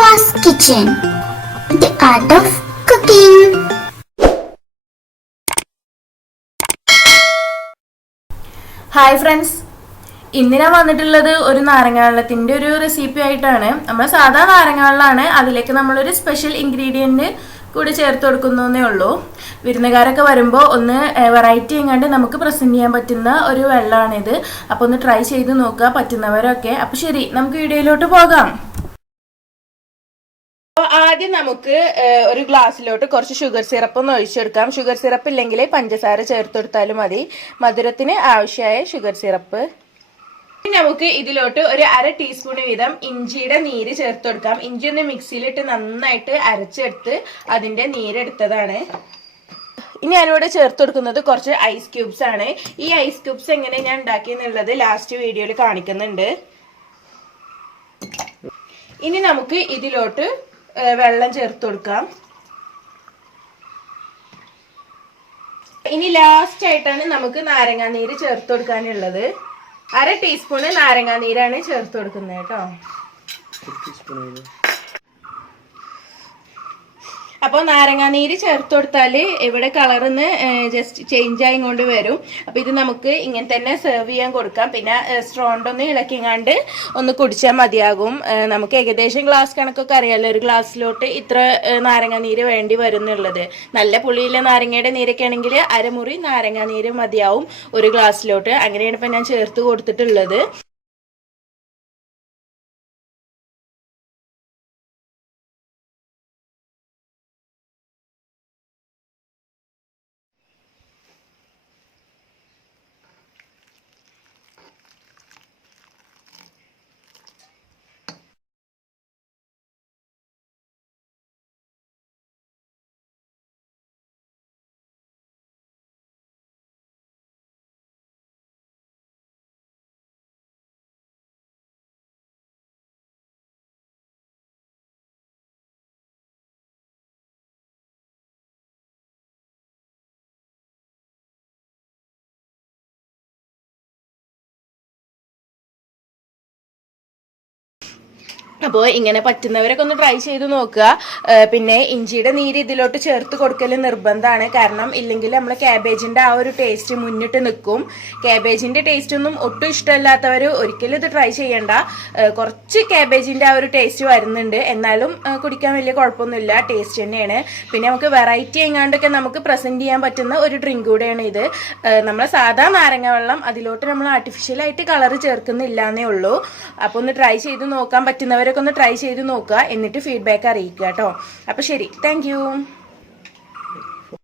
Fast Kitchen, the art of cooking. Hi friends, ഇന്ന് ഞാൻ വന്നിട്ടുള്ളത് ഒരു നാരങ്ങ വെള്ളത്തിൻ്റെ ഒരു റെസിപ്പി ആയിട്ടാണ്. നമ്മൾ സാധാ നാരങ്ങ വെള്ളമാണ്, അതിലേക്ക് നമ്മളൊരു സ്പെഷ്യൽ ഇൻഗ്രീഡിയൻറ്റ് കൂടി ചേർത്ത് കൊടുക്കുന്നേ ഉള്ളൂ. വിരുന്നുകാരൊക്കെ വരുമ്പോൾ ഒന്ന് വെറൈറ്റി എങ്ങാണ്ട് നമുക്ക് പ്രസൻറ്റ് ചെയ്യാൻ പറ്റുന്ന ഒരു വെള്ളമാണിത്. അപ്പോൾ ഒന്ന് ട്രൈ ചെയ്ത് നോക്കുക പറ്റുന്നവരൊക്കെ. അപ്പോൾ ശരി, നമുക്ക് വീഡിയോയിലോട്ട് പോകാം. ആദ്യം നമുക്ക് ഒരു ഗ്ലാസ്സിലോട്ട് കുറച്ച് ഷുഗർ സിറപ്പ് ഒന്ന് ഒഴിച്ചെടുക്കാം. ഷുഗർ സിറപ്പ് ഇല്ലെങ്കിൽ പഞ്ചസാര ചേർത്തെടുത്താലും മതി. മധുരത്തിന് ആവശ്യമായ ഷുഗർ സിറപ്പ്. നമുക്ക് ഇതിലോട്ട് ഒരു 1/2 ടീസ്പൂൺ വീതം ഇഞ്ചിയുടെ നീര് ചേർത്ത് കൊടുക്കാം. ഇഞ്ചി ഒന്ന് മിക്സിയിലിട്ട് നന്നായിട്ട് അരച്ചെടുത്ത് അതിന്റെ നീരെടുത്തതാണ്. ഇനി ഞാനിവിടെ ചേർത്ത് കൊടുക്കുന്നത് കുറച്ച് ഐസ് ക്യൂബ്സ് ആണ്. ഈ ഐസ് ക്യൂബ്സ് എങ്ങനെ ഞാൻ ഉണ്ടാക്കിയെന്നുള്ളത് ലാസ്റ്റ് വീഡിയോയിൽ കാണിക്കുന്നുണ്ട്. ഇനി നമുക്ക് ഇതിലോട്ട് വെള്ളം ചേർത്ത് കൊടുക്കാം. ഇനി ലാസ്റ്റ് ആയിട്ടാണ് നമുക്ക് നാരങ്ങാനീര് ചേർത്ത് കൊടുക്കാനുള്ളത്. 1/2 ടീസ്പൂണ് നാരങ്ങാനീരാണ് ചേർത്ത് കൊടുക്കുന്നത് കേട്ടോ. അപ്പോൾ നാരങ്ങാനീര് ചേർത്ത് കൊടുത്താൽ ഇവിടെ കളറിന്ന് ജസ്റ്റ് ചേഞ്ച് ആയിക്കൊണ്ട് വരും. അപ്പോൾ ഇത് നമുക്ക് ഇങ്ങനെ തന്നെ സെർവ് ചെയ്യാൻ കൊടുക്കാം. പിന്നെ സ്ട്രോണ്ടൊന്ന് ഇളക്കിങ്ങാണ്ട് ഒന്ന് കുടിച്ചാൽ മതിയാകും. നമുക്ക് ഏകദേശം ഗ്ലാസ് കണക്കൊക്കെ അറിയാമല്ലോ, ഒരു ഗ്ലാസ്സിലോട്ട് ഇത്ര നാരങ്ങാനീര് വേണ്ടി വരുന്നുള്ളത്. നല്ല പുളിയുള്ള നാരങ്ങയുടെ നീരൊക്കെ ആണെങ്കിൽ 1/2 മുറി നാരങ്ങാനീര് മതിയാവും ഒരു ഗ്ലാസ്സിലോട്ട്. അങ്ങനെയാണ് ഇപ്പം ഞാൻ ചേർത്ത് കൊടുത്തിട്ടുള്ളത്. അപ്പോൾ ഇങ്ങനെ പറ്റുന്നവരൊക്കെ ഒന്ന് ട്രൈ ചെയ്ത് നോക്കുക. പിന്നെ ഇഞ്ചിയുടെ നീര് ഇതിലോട്ട് ചേർത്ത് കൊടുക്കൽ നിർബന്ധമാണ്. കാരണം ഇല്ലെങ്കിൽ നമ്മൾ ക്യാബേജിൻ്റെ ആ ഒരു ടേസ്റ്റ് മുന്നിട്ട് നിൽക്കും. ക്യാബേജിൻ്റെ ടേസ്റ്റ് ഒന്നും ഒട്ടും ഇഷ്ടമല്ലാത്തവർ ഒരിക്കലും ഇത് ട്രൈ ചെയ്യണ്ട. കുറച്ച് ക്യാബേജിൻ്റെ ആ ഒരു ടേസ്റ്റ് വരുന്നുണ്ട്, എന്നാലും കുടിക്കാൻ വലിയ കുഴപ്പമൊന്നുമില്ല, ടേസ്റ്റ് തന്നെയാണ്. പിന്നെ നമുക്ക് വെറൈറ്റി എങ്ങാണ്ടൊക്കെ നമുക്ക് പ്രസൻറ്റ് ചെയ്യാൻ പറ്റുന്ന ഒരു ഡ്രിങ്ക് കൂടെയാണ് ഇത്. നമ്മൾ സാധാ നാരങ്ങ വെള്ളം, അതിലോട്ട് നമ്മൾ ആർട്ടിഫിഷ്യലായിട്ട് കളർ ചേർക്കുന്നില്ല എന്നേ ഉള്ളൂ. അപ്പോൾ ഒന്ന് ട്രൈ ചെയ്ത് നോക്കാൻ പറ്റുന്നവർ ഒന്ന് ട്രൈ ചെയ്ത് നോക്കുക, എന്നിട്ട് ഫീഡ്ബാക്ക് അറിയിക്കുക കേട്ടോ. അപ്പോൾ ശരി, താങ്ക്